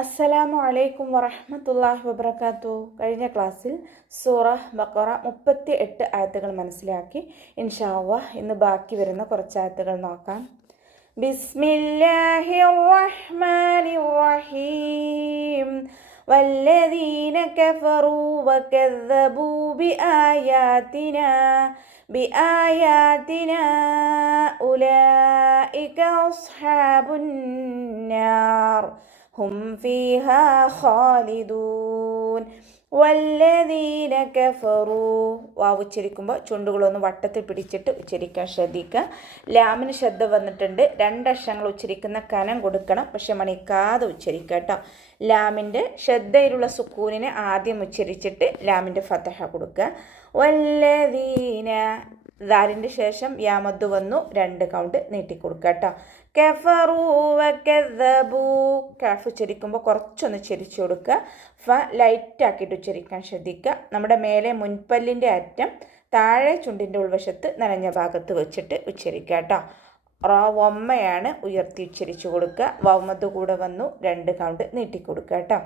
അസ്സലാമു അലൈക്കും വറഹ്മത്തുള്ളാഹി വബറകാതുഹു. കഴിഞ്ഞ ക്ലാസ്സിൽ സൂറ ബഖറ 38 ആയത്തുകൾ മനസ്സിലാക്കി. ഇൻഷാ അല്ലാഹ് ഇന്ന് ബാക്കി വരുന്ന കുറച്ച് ആയത്തുകൾ നോക്കാം. ബിസ്മില്ലാഹിർ റഹ്മാനിർ റഹീം. വല്ലദീന കഫറൂ വകദ്ദബൂ ബിആയാതിനാ ഉലൈക അസ്ഹാബുൻ നാർ ഹും ഫീഹാ ഖാലിദൂൻ. വല്ലദീന കഫറൂ. വാവ് ഉച്ചരിക്കുമ്പോൾ ചുണ്ടുകളൊന്ന് വട്ടത്തിൽ പിടിച്ചിട്ട് ഉച്ചരിക്കാൻ ശ്രദ്ധിക്കുക. ലാമിന് ശബ്ദ വന്നിട്ടുണ്ട്. രണ്ടക്ഷരങ്ങൾ ഉച്ചരിക്കുന്ന കനം കൊടുക്കണം, പക്ഷെ മണിക്കാതെ ഉച്ചരിക്കുക കേട്ടോ. ലാമിൻ്റെ ശ്രദ്ധയിലുള്ള സുക്കൂനിനെ ആദ്യം ഉച്ചരിച്ചിട്ട് ലാമിൻ്റെ ഫതഹ കൊടുക്കുക. വല്ലദീന. ദാലിൻ്റെ ശേഷം യാമദ്ദു വന്നു, 2 കൗണ്ട് നീട്ടിക്കൊടുക്കുക കേട്ടോ. കഫറൂ വകദ്ദബൂ. കഫ് ഉച്ചരിക്കുമ്പോൾ കുറച്ചൊന്ന് ചരിച്ചു കൊടുക്കുക. ഫ ലൈറ്റ് ആക്കിയിട്ട് ഉച്ചരിക്കാൻ ശ്രദ്ധിക്കുക. നമ്മുടെ മേലെ മുൻപല്ലിൻ്റെ അറ്റം താഴെ ചുണ്ടിൻ്റെ ഉൾവശത്ത് നനഞ്ഞ ഭാഗത്ത് വെച്ചിട്ട് ഉച്ചരിക്കുക കേട്ടോ. വമ്മയാണ് ഉയർത്തി ഉച്ചരിച്ചു കൊടുക്കുക. വമ്മദ് കൂടെ വന്നു, 2 കൗണ്ട് നീട്ടിക്കൊടുക്കുക കേട്ടോ.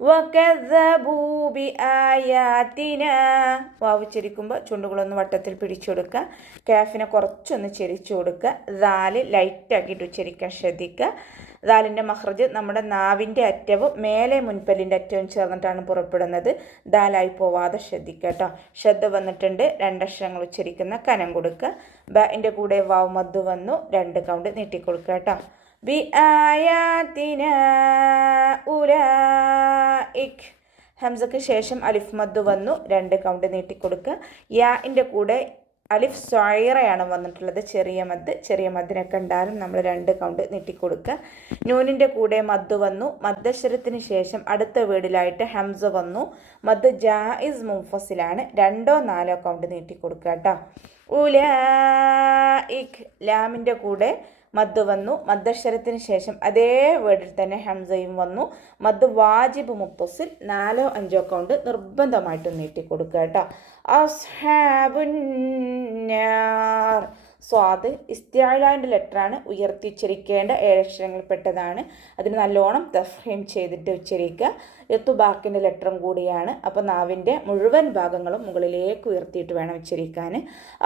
വകദ്ദബൂ ബിആയാതിനാ. വാവ് ഉച്ചരിക്കുമ്പോൾ ചുണ്ടുകളൊന്ന് വട്ടത്തിൽ പിടിച്ചു കൊടുക്കുക. കാഫിനെ കുറച്ചൊന്ന് ചെരിച്ചു കൊടുക്കുക. ദാല് ലൈറ്റാക്കിയിട്ട് ഉച്ചരിക്കാൻ ശ്രദ്ധിക്കുക. ദാലിൻ്റെ മഖ്റജ് നമ്മുടെ നാവിൻ്റെ അറ്റവും മേലെ മുൻപല്ലിൻ്റെ അറ്റവും ചേർന്നിട്ടാണ് പുറപ്പെടുന്നത്. ദാലായി പോവാതെ ശ്രദ്ധിക്കുക കേട്ടോ. ശ്രദ്ധ വന്നിട്ടുണ്ട്. 2 അക്ഷരങ്ങൾ ഉച്ചരിക്കുന്ന കനം കൊടുക്കുക. ബിൻ്റെ കൂടെ വാവ് മദ്ദ് വന്നു, 2 കൗണ്ട് നീട്ടിക്കൊടുക്കുക കേട്ടോ. ബിആയാതിനാ ഉലൈക്. ഹംസക്ക് ശേഷം അലിഫ് മദ്ദ് വന്നു, 2 കൗണ്ട് നീട്ടിക്കൊടുക്കുക. യാൻ്റെ കൂടെ അലിഫ് സ്വൈറയാണ് വന്നിട്ടുള്ളത്, ചെറിയ മദ്ദിനെ കണ്ടാലും നമ്മൾ 2 കൗണ്ട് നീട്ടിക്കൊടുക്കുക. നൂനിൻ്റെ കൂടെ മദ്ദ് വന്നു. മദ്ദശ്വരത്തിന് ശേഷം അടുത്ത വേർഡിലായിട്ട് ഹംസ വന്നു. മദ് ജായിസ് മുൻഫസിലാണ്, 2ഓ 4ഓ കൗണ്ട് നീട്ടിക്കൊടുക്കുക കേട്ടോ. ഉലൈക്. ലാമിൻ്റെ കൂടെ മദ് വന്നു. മദ്ദശ്വരത്തിന് ശേഷം അതേ വേർഡിൽ തന്നെ ഹംസയും വന്നു. മദ് വാജിബ് മുത്തസിൽ, 4ഓ 5ഓ കൗണ്ട് നിർബന്ധമായിട്ടും നീട്ടിക്കൊടുക്കുക കേട്ടോ. അസ്ഹാബുൻ നാർ. സ്വാദ് ഇസ്തിഅലാൻ്റെ ലെറ്ററാണ്, ഉയർത്തി ഉച്ചരിക്കേണ്ട 7 അക്ഷരങ്ങളിൽപ്പെട്ടതാണ്. അതിന് നല്ലോണം തഫ്ഹീം ചെയ്തിട്ട് ഉച്ചരിക്കുക. എത്തുബാക്കിൻ്റെ ലെറ്ററും കൂടിയാണ്. അപ്പോൾ നാവിൻ്റെ മുഴുവൻ ഭാഗങ്ങളും മുകളിലേക്ക് ഉയർത്തിയിട്ട് വേണം ഉച്ചരിക്കാൻ.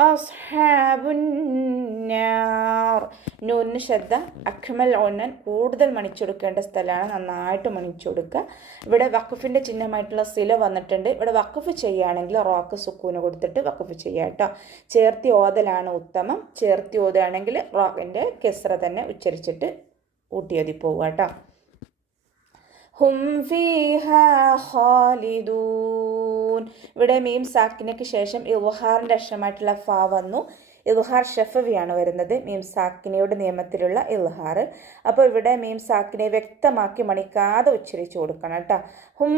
അസ്ഹാബുൻ നാർ. നൂനിന് ശ്രദ്ധ. അഖ്മൽ ഒന്നൻ കൂടുതൽ മണിച്ചെടുക്കേണ്ട സ്ഥലമാണ്, നന്നായിട്ട് മണിച്ചെടുക്കുക. ഇവിടെ വഖഫിൻ്റെ ചിഹ്നമായിട്ടുള്ള സില വന്നിട്ടുണ്ട്. ഇവിടെ വഖഫ് ചെയ്യുകയാണെങ്കിൽ റോക്ക് സുക്കൂന് കൊടുത്തിട്ട് വഖഫ് ചെയ്യുക കേട്ടോ. ചേർത്തി ഓതലാണ് ഉത്തമം. ചേർത്തി ഓതുകയാണെങ്കിൽ റോക്കിൻ്റെ കെസ്ര തന്നെ ഉച്ചരിച്ചിട്ട് ഊട്ടിയോതി പോവുക കേട്ടോ. ഹും ഫീഹാ ഖാലിദൂൻ. ഇവിടെ മീം സാക്കിനയ്ക്ക് ശേഷം ഇദ്ഹാറിൻ്റെ അക്ഷരമായിട്ടുള്ള ഫ വന്നു. ഇദ്ഹാർ ഷഫവിയാണ് വരുന്നത്, മീം സാക്കിനയുടെ നിയമത്തിലുള്ള ഇദ്ഹാർ. അപ്പോൾ ഇവിടെ മീം സാക്കിനെ വ്യക്തമാക്കി മണിക്കാതെ ഉച്ചരിച്ചു കൊടുക്കണം കേട്ടോ. ഹും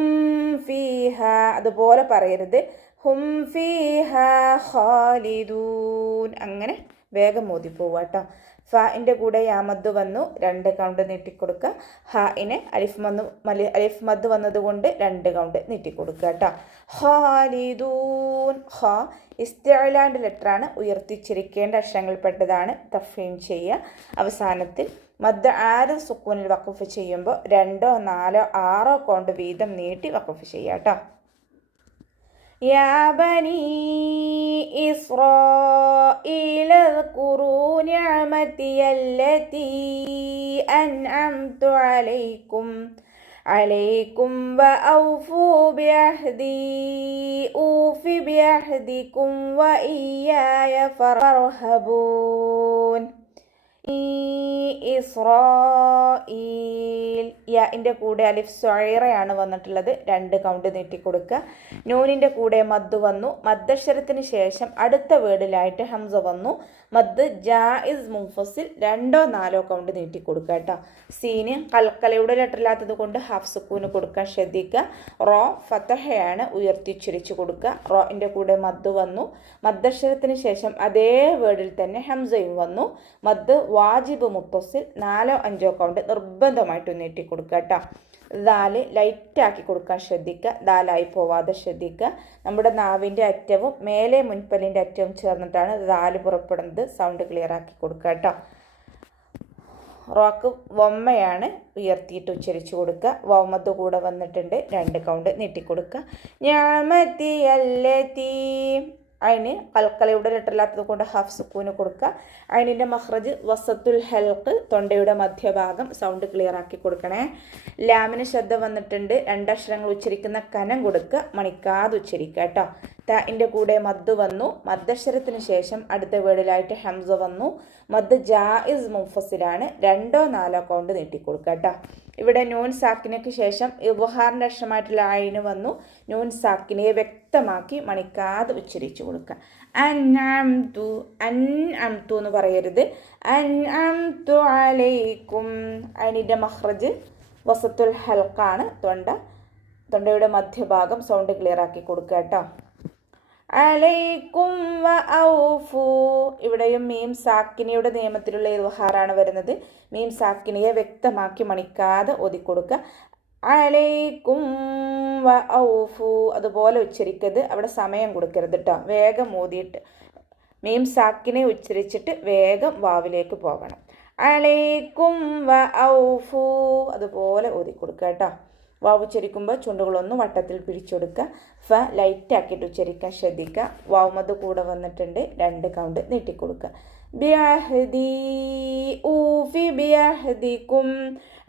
ഫീഹ അതുപോലെ പറയരുത്. ഹും ഫീഹ ഖാലിദൂൻ. അങ്ങനെ വേഗം മോദി പോവുക കേട്ടോ. ഫാഇൻ്റെ കൂടെ യാമദ്ദ് വന്നു, 2 കൗണ്ട് നീട്ടിക്കൊടുക്കുക. ഹാഇന് അലിഫ് മദ് വന്നതുകൊണ്ട് 2 കൗണ്ട് നീട്ടിക്കൊടുക്കുക കേട്ടോ. ഖാലിദൂൻ. ഖ ഇസ്തിഅലാൻ്റെ ലെറ്ററാണ്, ഉയർത്തിച്ചിരിക്കേണ്ട അക്ഷരങ്ങളിൽപ്പെട്ടതാണ്. തഫ്ഹീം ചെയ്യുക. അവസാനത്തിൽ മദ് ആരിദ് സുക്കൂനിൽ വഖഫ് ചെയ്യുമ്പോൾ 2ഓ 4ഓ 6ഓ കൗണ്ട് വീതം നീട്ടി വഖഫ് ചെയ്യുക കേട്ടോ. യാ ബനീ ഇസ്രാഈല اذ്കുറൂ നിഅമതിയല്ലതീ അൻഅംതു അലൈക്കും വഔഫൂ ബിഅഹ്ദി ഊഫി ബിഅഹ്ദികും വഇയ്യായ ഫർഹബൂൻ. ഇസ്രാഈൽ. യാൻ്റെ കൂടെ അലിഫ് സ്വൈറയാണ് വന്നിട്ടുള്ളത്, 2 കൗണ്ട് നീട്ടിക്കൊടുക്കുക. നൂനിൻ്റെ കൂടെ മദ് വന്നു. മദ്ദശ്വരത്തിന് ശേഷം അടുത്ത വേർഡിലായിട്ട് ഹംസ വന്നു. മദ് ജായിസ് മുൻഫസിൽ, 2ഓ 4ഓ കൗണ്ട് നീട്ടിക്കൊടുക്കുക കേട്ടോ. സീന് കൽക്കലയുടെ ലെറ്ററില്ലാത്തത് കൊണ്ട് ഹാഫ് സുക്കൂന് കൊടുക്കാൻ ശ്രദ്ധിക്കുക. റോ ഫതഹയാണ്, ഉയർത്തി ഉച്ചരിച്ചു കൊടുക്കുക. റോൻ്റെ കൂടെ മദ് വന്നു. മദ്ദശ്വരത്തിന് ശേഷം അതേ വേർഡിൽ തന്നെ ഹംസയും വന്നു. മദ് വാജിബ് മുത്തസിൽ, 4ഓ 5ഓ കൗണ്ട് നിർബന്ധമായിട്ട് നീട്ടിക്കൊടുക്കുക കേട്ടോ. ദാല് ലൈറ്റാക്കി കൊടുക്കാൻ ശ്രദ്ധിക്കുക. ദാലായി പോവാതെ ശ്രദ്ധിക്കുക. നമ്മുടെ നാവിൻ്റെ അറ്റവും മേലെ മുൻപല്ലിൻ്റെ അറ്റവും ചേർന്നിട്ടാണ് ദാല് പുറപ്പെടുന്നത്. സൗണ്ട് ക്ലിയർ ആക്കി കൊടുക്കുക കേട്ടോ. റോക്ക് വമ്മയാണ് ഉയർത്തിയിട്ട് ഉച്ചരിച്ചു കൊടുക്കുക. വൗമത്ത് കൂടെ വന്നിട്ടുണ്ട്, 2 കൗണ്ട് നീട്ടിക്കൊടുക്കുക. ഞാമത്തി അല്ലത്തി അതിന് കൽക്കലയുടെ ലെറ്ററില്ലാത്തത് കൊണ്ട് ഹാഫ് സുക്കൂന് കൊടുക്കുക. അതിൻ്റെ മഹ്റജ് വസത്തുൽ ഹൽക്ക്, തൊണ്ടയുടെ മധ്യഭാഗം. സൗണ്ട് ക്ലിയർ ആക്കി കൊടുക്കണേ. ലാമിന് ശ്രദ്ധ വന്നിട്ടുണ്ട്, 2 അക്ഷരങ്ങൾ ഉച്ചരിക്കുന്ന കനം കൊടുക്കുക, മണിക്കാതെ ഉച്ചരിക്കുക കേട്ടോ. താൻ്റെ കൂടെ മദ് വന്നു, മദ്ദക്ഷരത്തിന് ശേഷം അടുത്ത വേർഡിലായിട്ട് ഹംസ വന്നു. മദ് ജായിസ് മുൻഫസിലാണ്, 2ഓ 4ഓ കൗണ്ട് നീട്ടിക്കൊടുക്കുക കേട്ടോ. ഇവിടെ നൂൻ സാക്കിനയ്ക്ക് ശേഷം ഇബ്ഹാറിൻ്റെ അക്ഷരമായിട്ടുള്ള ഐന് വന്നു. നൂൻ സാക്കിനെ വ്യക്തമാക്കി മണിക്കാതെ ഉച്ചരിച്ചു കൊടുക്കുക. അൻഅംതു, അൻഅംതു എന്ന് പറയരുത്. അൻഅംതു അലൈക്കും. അതിൻ്റെ മഹ്റജ് വസത്തുൽ ഹൽക്കാണ്, തൊണ്ടയുടെ മധ്യഭാഗം. സൗണ്ട് ക്ലിയർ ആക്കി കൊടുക്കുക കേട്ടോ. അലൈക്കും വ ഔഫു. ഇവിടെയും മീം സാക്കിനിയുടെ നിയമത്തിലുള്ള ഇദ്ഹാറാണ് വരുന്നത്. മീം സാക്കിനിയെ വ്യക്തമാക്കി മണിക്കാതെ ഓതിക്കൊടുക്കുക. അലൈക്കും വ ഔഫു. അതുപോലെ ഉച്ചരിക്കരുത്, അവിടെ സമയം കൊടുക്കരുത് കേട്ടോ. വേഗം ഓതിയിട്ട് മീം സാക്കിനെ ഉച്ചരിച്ചിട്ട് വേഗം വാവിലേക്ക് പോകണം. അലൈക്കും വ ഔഫു. അതുപോലെ ഓതിക്കൊടുക്കുക കേട്ടോ. വാവ് ഉച്ചരിക്കുമ്പോൾ ചുണ്ടുകളൊന്ന് വട്ടത്തിൽ പിടിച്ചെടുക്കുക. ഫ ലൈറ്റ് ആക്കിയിട്ട് ഉച്ചരിക്കാൻ ശ്രദ്ധിക്കുക. വാവുമത് കൂടെ വന്നിട്ടുണ്ട്, 2 കൗണ്ട് നീട്ടിക്കൊടുക്കുക. ബിഅഹ്ദി ഊഫി ബിഅഹ്ദിക്കും.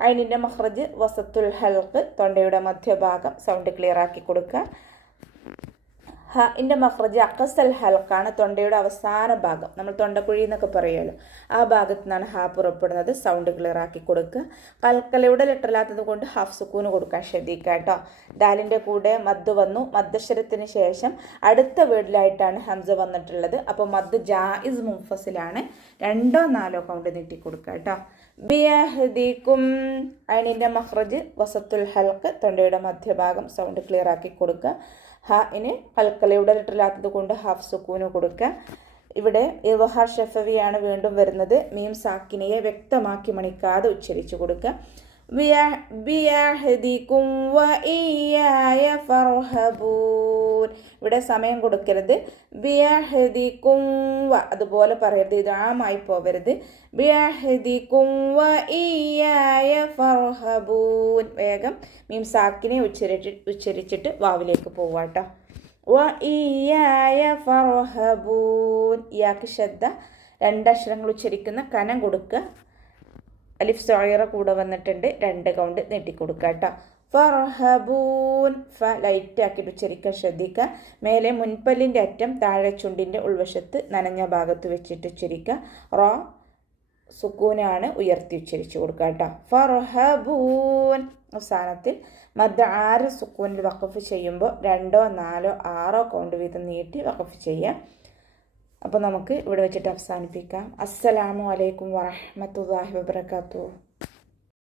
അതിൻ്റെ മഖ്റജ് വസത്തുൽ ഹൽക്ക്, തൊണ്ടയുടെ മധ്യഭാഗം. സൗണ്ട് ക്ലിയർ ആക്കി കൊടുക്കുക. ൻ്റെ മഖ്റജ് അഖസൽ ഹൽക്കാണ്, തൊണ്ടയുടെ അവസാന ഭാഗം. നമ്മൾ തൊണ്ടക്കുഴി എന്നൊക്കെ പറയുമല്ലോ, ആ ഭാഗത്തു നിന്നാണ് ഹാ പുറപ്പെടുന്നത്. സൗണ്ട് ക്ലിയർ ആക്കി കൊടുക്കുക. കൽക്കലയുടെ ലെറ്ററില്ലാത്തത് കൊണ്ട് ഹാഫ് സുക്കൂന് കൊടുക്കാൻ ശ്രദ്ധിക്കുക കേട്ടോ. ദാലിൻ്റെ കൂടെ മദ് വന്നു, മദ്ദക്ഷരത്തിന് ശേഷം അടുത്ത വേർഡിലായിട്ടാണ് ഹംസ വന്നിട്ടുള്ളത്. അപ്പോൾ മദ് ജായിസ് മുൻഫസിലാണ്, 2ഓ 4ഓ കൗണ്ട് നീട്ടിക്കൊടുക്കുക കേട്ടോ. ബിയഹ്ദിക്കും. അതിൻ്റെ മഖ്റജ് വസത്തുൽ ഹൽക്ക്, തൊണ്ടയുടെ മധ്യഭാഗം. സൗണ്ട് ക്ലിയർ ആക്കി കൊടുക്കുക. ഹാഇന് കൽക്കലയുടെ ലെറ്ററില്ലാത്തത് കൊണ്ട് ഹാഫ് സുക്കൂന് കൊടുക്കുക. ഇവിടെ ഇദ്ഹാർ ഷഫവിയാണ് വീണ്ടും വരുന്നത്. മീം സാക്കിനിയെ വ്യക്തമാക്കി മണിക്കാതെ ഉച്ചരിച്ചു കൊടുക്കുക. ബിയഹ്ദിക്കും വ ഇയ്യായ ഫർഹബൂൻ. ഇവിടെ സമയം കൊടുക്കരുത്. ബിയഹ്ദിക്കും വ, അതുപോലെ പറയരുത്, ഇതാമായി പോവരുത്. ബിയഹ്ദിക്കും വ ഇയ്യായ ഫർഹബൂൻ. വേഗം മീം സാക്കിനെ ഉച്ചരിച്ചിട്ട് വാവിലേക്ക് പോവാട്ടോ. വ ഇയ്യായ ഫർഹബൂൻ. ഇയാൾക്ക് ശ്രദ്ധ, 2 അക്ഷരങ്ങൾ ഉച്ചരിക്കുന്ന കനം കൊടുക്കുക. അലിഫ് സോയറ കൂടെ വന്നിട്ടുണ്ട്, 2 കൗണ്ട് നീട്ടിക്കൊടുക്കുക കേട്ടോ. ഫർഹബൂൻ. ഫ ലൈറ്റ് ആക്കിയിട്ട് ഉച്ചരിക്കാൻ ശ്രദ്ധിക്കുക. മേലെ മുൻപല്ലിൻ്റെ അറ്റം താഴെ ചുണ്ടിൻ്റെ ഉൾവശത്ത് നനഞ്ഞ ഭാഗത്ത് വെച്ചിട്ട് ഉച്ചരിക്കുക. റോ സുക്കൂനാണ്, ഉയർത്തി ഉച്ചരിച്ചു കൊടുക്കുക കേട്ടോ. ഫർഹബൂൻ. അവസാനത്തിൽ മദ് 6 സുക്കൂനിൽ വഖഫ് ചെയ്യുമ്പോൾ 2ഓ 4ഓ 6ഓ കൗണ്ട് വീതം നീട്ടി വഖഫ് ചെയ്യാം. അപ്പോൾ നമുക്ക് ഇവിടെ വെച്ചിട്ട് അവസാനിപ്പിക്കാം. അസ്സലാമു അലൈക്കും വറഹ്മത്തുള്ളാഹി വബറകാതുഹു.